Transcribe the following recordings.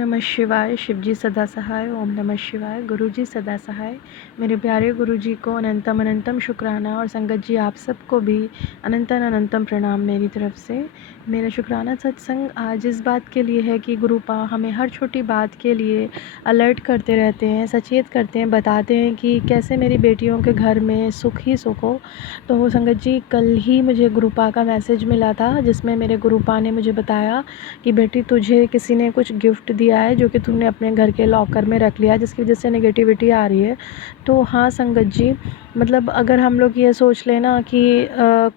नमः शिवाय। शिव जी सदा सहाय। ओम नमः शिवाय। गुरु जी सदा सहाय। मेरे प्यारे गुरु जी को अनंतम अनंतम शुक्राना, और संगत जी आप सबको भी अनंतन अनंतम प्रणाम मेरी तरफ से। मेरा शुक्राना सत्संग आज इस बात के लिए है कि गुरुपा हमें हर छोटी बात के लिए अलर्ट करते रहते हैं, सचेत करते हैं, बताते हैं कि कैसे मेरी बेटियों के घर में सुख ही सुख हो। तो संगत जी, कल ही मुझे गुरुपा का मैसेज मिला था, जिसमें मेरे गुरुपा ने मुझे बताया कि बेटी, तुझे किसी ने कुछ गिफ्ट दिया है जो कि तूने अपने घर के लॉकर में रख लिया, जिसकी वजह से नेगेटिविटी आ रही है। तो हाँ संगत जी, मतलब अगर हम लोग ये सोच लें ना कि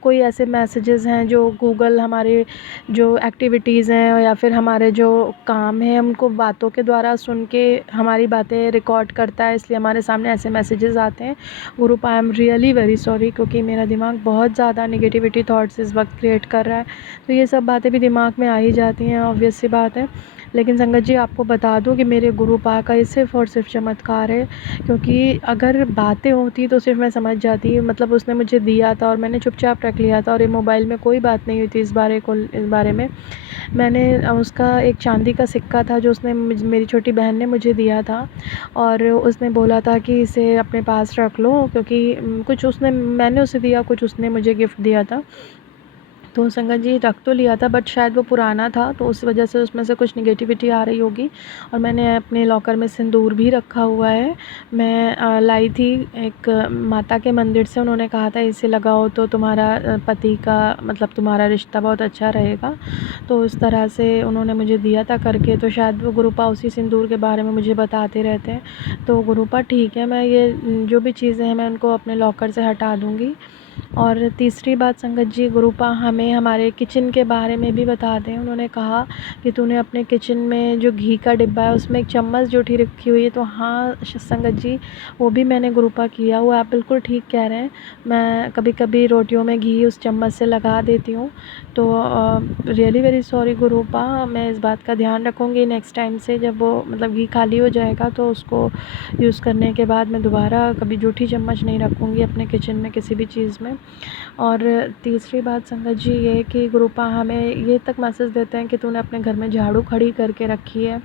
कोई ऐसे मैसेजेस हैं जो गूगल हमारे जो एक्टिविटीज़ हैं या फिर हमारे जो काम हैं उनको बातों के द्वारा सुन के हमारी बातें रिकॉर्ड करता है, इसलिए हमारे सामने ऐसे मैसेजेस आते हैं। गुरुपा, I am really very sorry, क्योंकि मेरा दिमाग बहुत ज़्यादा नेगेटिविटी थॉट्स इस वक्त क्रिएट कर रहा है। तो ये सब बातें भी दिमाग में आ ही जाती हैं, ऑब्वियस सी बात है। लेकिन संगत जी, आपको बता दूं कि मेरे गुरुपा का ये सिर्फ़ और सिर्फ चमत्कार है, क्योंकि अगर बातें होती तो सिर्फ मैं समझ जाती। मतलब उसने मुझे दिया था और मैंने चुपचाप रख लिया था, और ये मोबाइल में कोई बात नहीं हुई थी इस बारे में। मैंने उसका एक चांदी का सिक्का था जो उसने मेरी छोटी बहन ने मुझे दिया था, और उसने बोला था कि इसे अपने पास रख लो, क्योंकि कुछ उसने मैंने उसे दिया, कुछ उसने मुझे गिफ्ट दिया था। तो संगत जी, रख तो लिया था, बट शायद वो पुराना था, तो उस वजह से उसमें से कुछ नेगेटिविटी आ रही होगी। और मैंने अपने लॉकर में सिंदूर भी रखा हुआ है। मैं लाई थी एक माता के मंदिर से, उन्होंने कहा था इसे लगाओ तो तुम्हारा पति का मतलब तुम्हारा रिश्ता बहुत अच्छा रहेगा। तो इस तरह से उन्होंने मुझे दिया था करके, तो शायद वो गुरुपा उसी सिंदूर के बारे में मुझे बताते रहते हैं। तो गुरुपा ठीक है, मैं ये जो भी चीज़ें हैं मैं उनको अपने लॉकर से हटा दूँगी। और तीसरी बात संगत जी, गुरुपा हमें हमारे किचन के बारे में भी बता दें। उन्होंने कहा कि तूने अपने किचन में जो घी का डिब्बा है उसमें एक चम्मच जूठी रखी हुई है। तो हाँ संगत जी, वो भी मैंने गुरुपा किया हुआ। आप बिल्कुल ठीक कह रहे हैं। मैं कभी कभी रोटियों में घी उस चम्मच से लगा देती हूँ। तो रियली वेरी सॉरी गुरुपा, मैं इस बात का ध्यान रखूँगी नेक्स्ट टाइम से। जब वो मतलब घी खाली हो जाएगा तो उसको यूज़ करने के बाद मैं दोबारा कभी जूठी चम्मच नहीं रखूँगी अपने किचन में किसी भी चीज़ में। और तीसरी बात संगत जी ये कि गुरुपा हमें ये तक मैसेज देते हैं कि तूने अपने घर में झाड़ू खड़ी करके रखी है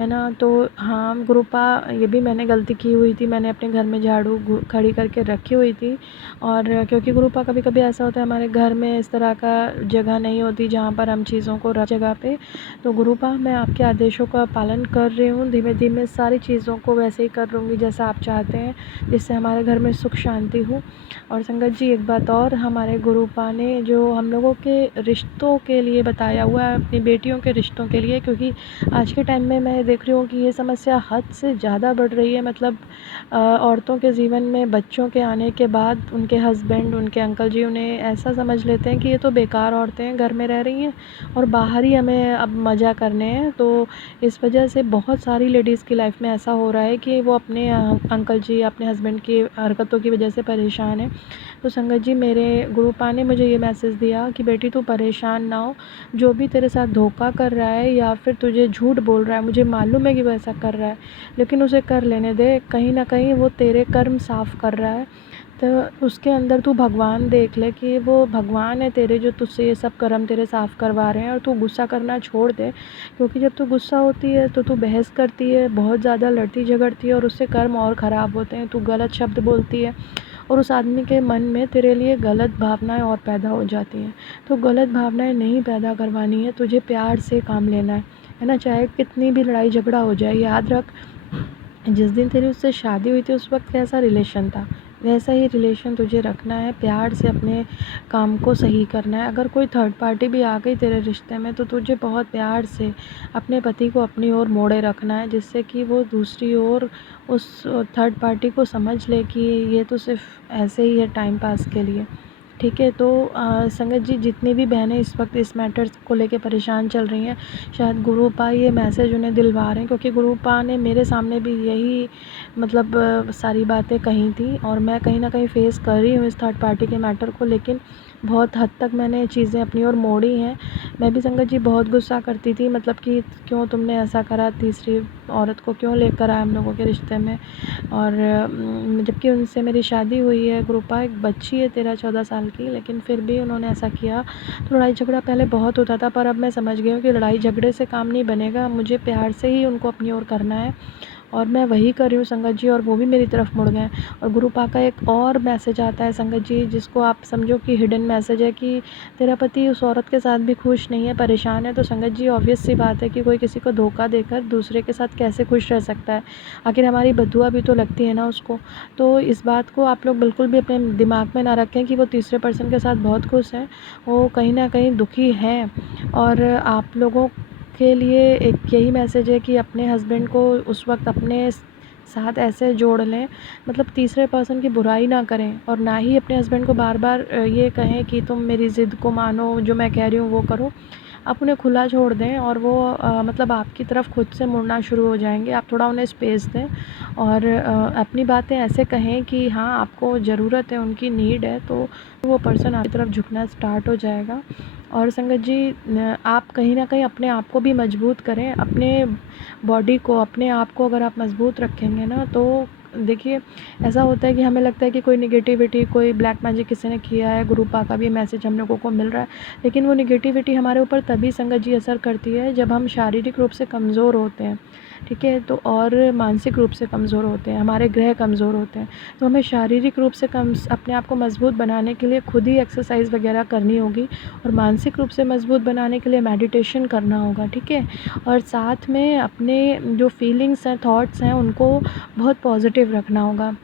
ना। तो हाँ गुरुपा, ये भी मैंने गलती की हुई थी, मैंने अपने घर में झाड़ू खड़ी करके रखी हुई थी। और क्योंकि गुरुपा कभी कभी ऐसा होता है हमारे घर में इस तरह का जगह नहीं होती जहाँ पर हम चीज़ों को रख जगह पे। तो गुरुपा, मैं आपके आदेशों का पालन कर रही हूँ, धीमे धीमे सारी चीज़ों को वैसे ही कर लूँगी जैसा आप चाहते हैं, जिससे हमारे घर में सुख शांति हो। और संगत जी एक बात और, हमारे गुरुपा ने जो हम लोगों के रिश्तों के लिए बताया हुआ है, अपनी बेटियों के रिश्तों के लिए, क्योंकि आज के टाइम में मैं देख रही हूँ कि ये समस्या हद से ज़्यादा बढ़ रही है। मतलब औरतों के जीवन में बच्चों के आने के बाद उनके हस्बैंड, उनके अंकल जी उन्हें ऐसा समझ लेते हैं कि ये तो बेकार औरतें हैं, घर में रह रही हैं और बाहर ही हमें अब मज़ा करने हैं। तो इस वजह से बहुत सारी लेडीज़ की लाइफ में ऐसा हो रहा है कि वो अपने अंकल जी, अपने हस्बैंड की हरकतों की वजह से परेशान है। तो संगत जी, मेरे गुरुपा ने मुझे ये मैसेज दिया कि बेटी तू परेशान ना हो, जो भी तेरे साथ धोखा कर रहा है या फिर तुझे झूठ बोल रहा है, मुझे मालूम है कि वो ऐसा कर रहा है, लेकिन उसे कर लेने दे। कहीं ना कहीं वो तेरे कर्म साफ़ कर रहा है। तो उसके अंदर तू भगवान देख ले कि वो भगवान है तेरे, जो तुझसे ये सब कर्म तेरे साफ़ करवा रहे हैं। और तू गुस्सा करना छोड़ दे, क्योंकि जब तू गुस्सा होती है तो तू बहस करती है, बहुत ज़्यादा लड़ती झगड़ती है, और उससे कर्म और ख़राब होते हैं। तू गलत शब्द बोलती है और उस आदमी के मन में तेरे लिए गलत भावनाएं और पैदा हो जाती हैं। तो गलत भावनाएं नहीं पैदा करवानी है, तुझे प्यार से काम लेना है ना। चाहे कितनी भी लड़ाई झगड़ा हो जाए, याद रख जिस दिन तेरी उससे शादी हुई थी उस वक्त कैसा रिलेशन था, वैसा ही रिलेशन तुझे रखना है। प्यार से अपने काम को सही करना है। अगर कोई थर्ड पार्टी भी आ गई तेरे रिश्ते में तो तुझे बहुत प्यार से अपने पति को अपनी ओर मोड़े रखना है, जिससे कि वो दूसरी ओर उस थर्ड पार्टी को समझ ले कि ये तो सिर्फ ऐसे ही है टाइम पास के लिए। ठीक है। तो संगत जी, जितनी भी बहनें इस वक्त इस मैटर को लेके परेशान चल रही हैं, शायद गुरुपा ये मैसेज उन्हें दिलवा रहे हैं, क्योंकि गुरुपा ने मेरे सामने भी यही सारी बातें कही थी, और मैं कहीं ना कहीं फेस कर रही हूँ इस थर्ड पार्टी के मैटर को। लेकिन बहुत हद तक मैंने चीज़ें अपनी ओर मोड़ी हैं। मैं भी संगत जी बहुत गुस्सा करती थी, मतलब कि क्यों तुमने ऐसा करा, तीसरी औरत को क्यों लेकर आए हम लोगों के रिश्ते में। और जबकि उनसे मेरी शादी हुई है, गुरुपा एक बच्ची है 13-14 साल की, लेकिन फिर भी उन्होंने ऐसा किया। तो लड़ाई झगड़ा पहले बहुत होता था, पर अब मैं समझ गई हूँ कि लड़ाई झगड़े से काम नहीं बनेगा, मुझे प्यार से ही उनको अपनी ओर करना है। और मैं वही कर रही हूँ संगत जी, और वो भी मेरी तरफ मुड़ गए। और गुरुपा का एक और मैसेज आता है संगत जी, जिसको आप समझो कि हिडन मैसेज है कि तेरा पति उस औरत के साथ भी खुश नहीं है, परेशान है। तो संगत जी ऑब्वियस सी बात है कि कोई किसी को धोखा देकर दूसरे के साथ कैसे खुश रह सकता है। आखिर हमारी बदुआ भी तो लगती है ना उसको। तो इस बात को आप लोग बिल्कुल भी अपने दिमाग में ना रखें कि वो तीसरे पर्सन के साथ बहुत खुश हैं, वो कहीं ना कहीं दुखी हैं। और आप लोगों के लिए एक यही मैसेज है कि अपने हस्बैंड को उस वक्त अपने साथ ऐसे जोड़ लें, मतलब तीसरे पर्सन की बुराई ना करें, और ना ही अपने हस्बैंड को बार बार ये कहें कि तुम मेरी ज़िद को मानो, जो मैं कह रही हूँ वो करो। आप उन्हें खुला छोड़ दें, और वो मतलब आपकी तरफ खुद से मुड़ना शुरू हो जाएंगे। आप थोड़ा उन्हें स्पेस दें, और अपनी बातें ऐसे कहें कि हाँ आपको ज़रूरत है, उनकी नीड है, तो वो पर्सन आपकी तरफ झुकना स्टार्ट हो जाएगा। और संगत जी आप कहीं ना कहीं अपने आप को भी मजबूत करें, अपने बॉडी को, अपने आप को अगर आप मजबूत रखेंगे ना, तो देखिए ऐसा होता है कि हमें लगता है कि कोई निगेटिविटी, कोई ब्लैक मैजिक किसी ने किया है, गुरुपा का भी मैसेज हम लोगों को मिल रहा है। लेकिन वो निगेटिविटी हमारे ऊपर तभी संगत जी असर करती है जब हम शारीरिक रूप से कमज़ोर होते हैं, ठीक है, तो और मानसिक रूप से कमज़ोर होते हैं, हमारे ग्रह कमज़ोर होते हैं। तो हमें शारीरिक रूप से अपने आप को मजबूत बनाने के लिए खुद ही एक्सरसाइज वगैरह करनी होगी, और मानसिक रूप से मजबूत बनाने के लिए मेडिटेशन करना होगा, ठीक है। और साथ में अपने जो फीलिंग्स हैं, थॉट्स हैं, उनको बहुत पॉजिटिव रखना होगा।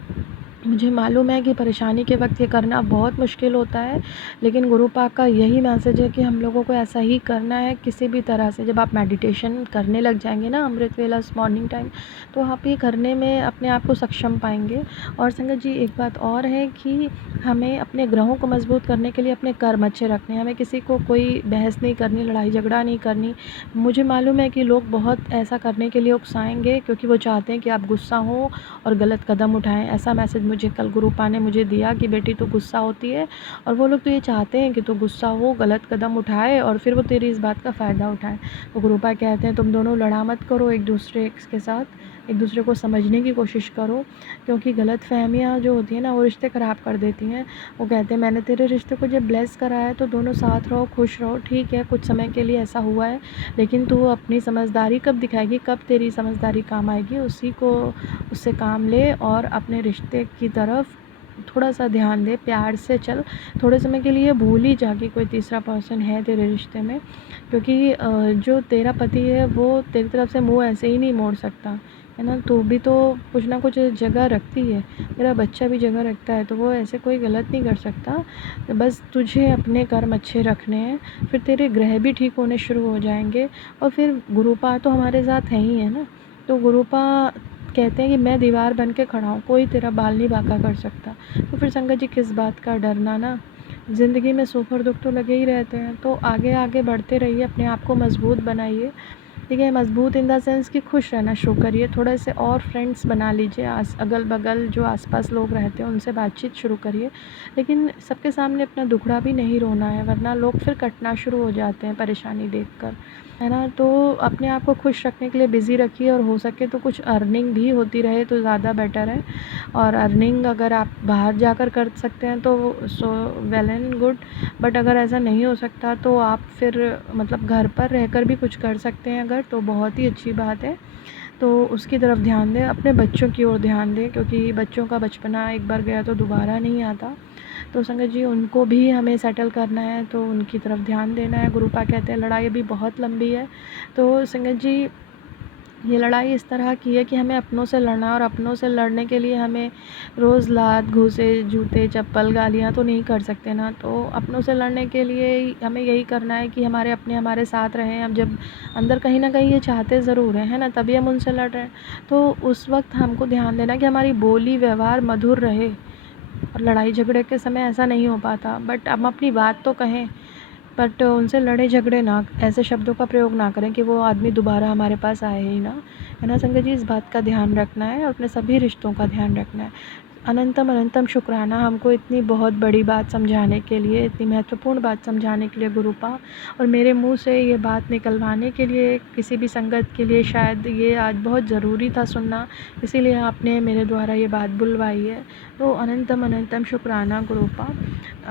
मुझे मालूम है कि परेशानी के वक्त ये करना बहुत मुश्किल होता है, लेकिन गुरु पाक का यही मैसेज है कि हम लोगों को ऐसा ही करना है किसी भी तरह से। जब आप मेडिटेशन करने लग जाएंगे ना अमृत वेला मॉर्निंग टाइम, तो आप ये करने में अपने आप को सक्षम पाएंगे। और संगत जी एक बात और है कि हमें अपने ग्रहों को मजबूत करने के लिए अपने कर्म अच्छे रखने हैं, हमें किसी को कोई बहस नहीं करनी, लड़ाई झगड़ा नहीं करनी। मुझे मालूम है कि लोग बहुत ऐसा करने के लिए उकसाएंगे, क्योंकि वो चाहते हैं कि आप गुस्सा हो और गलत कदम उठाएं। ऐसा मैसेज मुझे कल गुरुपा ने मुझे दिया कि बेटी तू गुस्सा होती है, और वो लोग तो ये चाहते हैं कि तू गुस्सा हो, गलत कदम उठाए, और फिर वो तेरी इस बात का फ़ायदा उठाएं। तो गुरुपा कहते हैं तुम दोनों लड़ा मत करो एक दूसरे के साथ, एक दूसरे को समझने की कोशिश करो, क्योंकि गलत फहमियाँ जो होती हैं ना वो रिश्ते ख़राब कर देती हैं। वो कहते हैं मैंने तेरे रिश्ते को जब ब्लेस करा है तो दोनों साथ रहो, खुश रहो, ठीक है कुछ समय के लिए ऐसा हुआ है, लेकिन तू अपनी समझदारी कब दिखाएगी, कब तेरी समझदारी काम आएगी, उससे काम ले, और अपने रिश्ते की तरफ थोड़ा सा ध्यान दे, प्यार से चल। थोड़े समय के लिए भूल ही जा कि कोई तीसरा पर्सन है तेरे रिश्ते में, क्योंकि जो तेरा पति है वो तेरी तरफ से मुंह ऐसे ही नहीं मोड़ सकता, है ना। तू भी तो कुछ ना कुछ जगह रखती है, तेरा बच्चा भी जगह रखता है, तो वो ऐसे कोई गलत नहीं कर सकता। तो बस तुझे अपने कर्म अच्छे रखने हैं, फिर तेरे ग्रह भी ठीक होने शुरू हो जाएंगे। और फिर गुरुपा तो हमारे साथ है ही है ना, तो गुरुपा कहते हैं कि मैं दीवार बन के खड़ा हूँ, कोई तेरा बाल नहीं बांका कर सकता। तो फिर संगत जी किस बात का डरना ना, ज़िंदगी में सुख और दुख तो लगे ही रहते हैं, तो आगे आगे बढ़ते रहिए, अपने आप को मजबूत बनाइए, ठीक है। मजबूत इन द सेंस कि खुश रहना शुरू करिए, थोड़े से और फ्रेंड्स बना लीजिए, अगल बगल जो आसपास लोग रहते हैं उनसे बातचीत शुरू करिए, लेकिन सबके सामने अपना दुखड़ा भी नहीं रोना है, वरना लोग फिर कटना शुरू हो जाते हैं परेशानी देखकर, है ना। तो अपने आप को खुश रखने के लिए बिज़ी रखिए, और हो सके तो कुछ अर्निंग भी होती रहे तो ज़्यादा बेटर है। और अर्निंग अगर आप बाहर जाकर कर सकते हैं तो so well and good, but अगर ऐसा नहीं हो सकता तो आप फिर मतलब घर पर रहकर भी कुछ कर सकते हैं अगर, तो बहुत ही अच्छी बात है। तो उसकी तरफ ध्यान दें, अपने बच्चों की ओर ध्यान दें, क्योंकि बच्चों का बचपना एक बार गया तो दोबारा नहीं आता। तो संगत जी उनको भी हमें सेटल करना है, तो उनकी तरफ ध्यान देना है। गुरुपा कहते हैं लड़ाई अभी बहुत लंबी है, तो संगत जी ये लड़ाई इस तरह की है कि हमें अपनों से लड़ना है, और अपनों से लड़ने के लिए हमें रोज़ लात घूंसे जूते चप्पल गालियाँ तो नहीं कर सकते ना। तो अपनों से लड़ने के लिए हमें यही करना है कि हमारे अपने हमारे साथ रहें। हम जब अंदर कहीं ना कहीं ये चाहते ज़रूर हैं, है ना, तभी हम उनसे लड़ रहे हैं। तो उस वक्त हमको ध्यान देना कि हमारी बोली व्यवहार मधुर रहे, और लड़ाई झगड़े के समय ऐसा नहीं हो पाता, बट हम अपनी बात तो कहें, बट उनसे लड़े झगड़े ना, ऐसे शब्दों का प्रयोग ना करें कि वो आदमी दोबारा हमारे पास आए ही ना, है ना। संगत जी इस बात का ध्यान रखना है, और अपने सभी रिश्तों का ध्यान रखना है। अनंतम अनंतम शुक्राना हमको इतनी बहुत बड़ी बात समझाने के लिए, इतनी महत्वपूर्ण बात समझाने के लिए गुरुपा, और मेरे मुंह से ये बात निकलवाने के लिए, किसी भी संगत के लिए शायद ये आज बहुत ज़रूरी था सुनना, इसीलिए आपने मेरे द्वारा ये बात बुलवाई है। तो अनंतम अनंतम शुक्राना गुरुपा।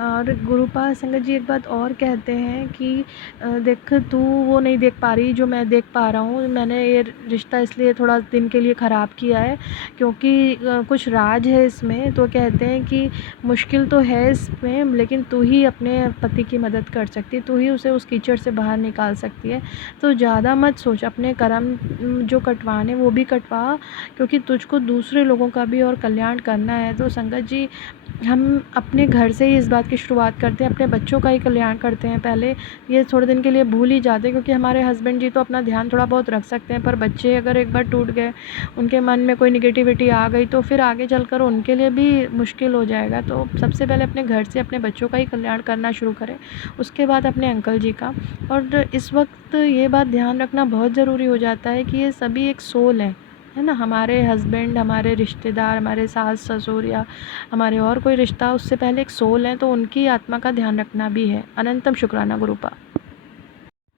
और गुरुपा संगत जी एक बात और कहते हैं कि देख तू वो नहीं देख पा रही जो मैं देख पा रहा हूँ। मैंने ये रिश्ता इसलिए थोड़ा दिन के लिए ख़राब किया है क्योंकि कुछ राज है इसमें। तो कहते हैं कि मुश्किल तो है इसमें, लेकिन तू ही अपने पति की मदद कर सकती है, तू ही उसे उस कीचड़ से बाहर निकाल सकती है। तो ज़्यादा मत सोच, अपने कर्म जो कटवाने वो भी कटवा, क्योंकि तुझको दूसरे लोगों का भी और कल्याण करना है। तो संगत जी हम अपने घर से ही इस बात की शुरुआत करते हैं, अपने बच्चों का ही कल्याण करते हैं पहले। ये थोड़े दिन के लिए भूल ही जाते हैं, क्योंकि हमारे हस्बैंड जी तो अपना ध्यान थोड़ा बहुत रख सकते हैं, पर बच्चे अगर एक बार टूट गए, उनके मन में कोई निगेटिविटी आ गई, तो फिर आगे चलकर उनके लिए भी मुश्किल हो जाएगा। तो सबसे पहले अपने घर से अपने बच्चों का ही कल्याण करना शुरू करें, उसके बाद अपने अंकल जी का। और इस वक्त ये बात ध्यान रखना बहुत ज़रूरी हो जाता है कि ये सभी एक सोल है ना। हमारे हस्बैंड, हमारे रिश्तेदार, हमारे सास ससुर या हमारे और कोई रिश्ता, उससे पहले एक सोल है, तो उनकी आत्मा का ध्यान रखना भी है। अनंतम शुक्राना गुरुपा।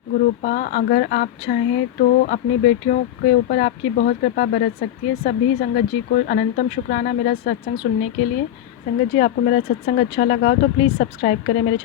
गुरुपा अगर आप चाहें तो अपनी बेटियों के ऊपर आपकी बहुत कृपा बरस सकती है। सभी संगत जी को अनंतम शुक्राना मेरा सत्संग सुनने के लिए। संगत जी आपको मेरा सत्संग अच्छा लगा हो तो प्लीज़ सब्सक्राइब करें मेरे चैनल।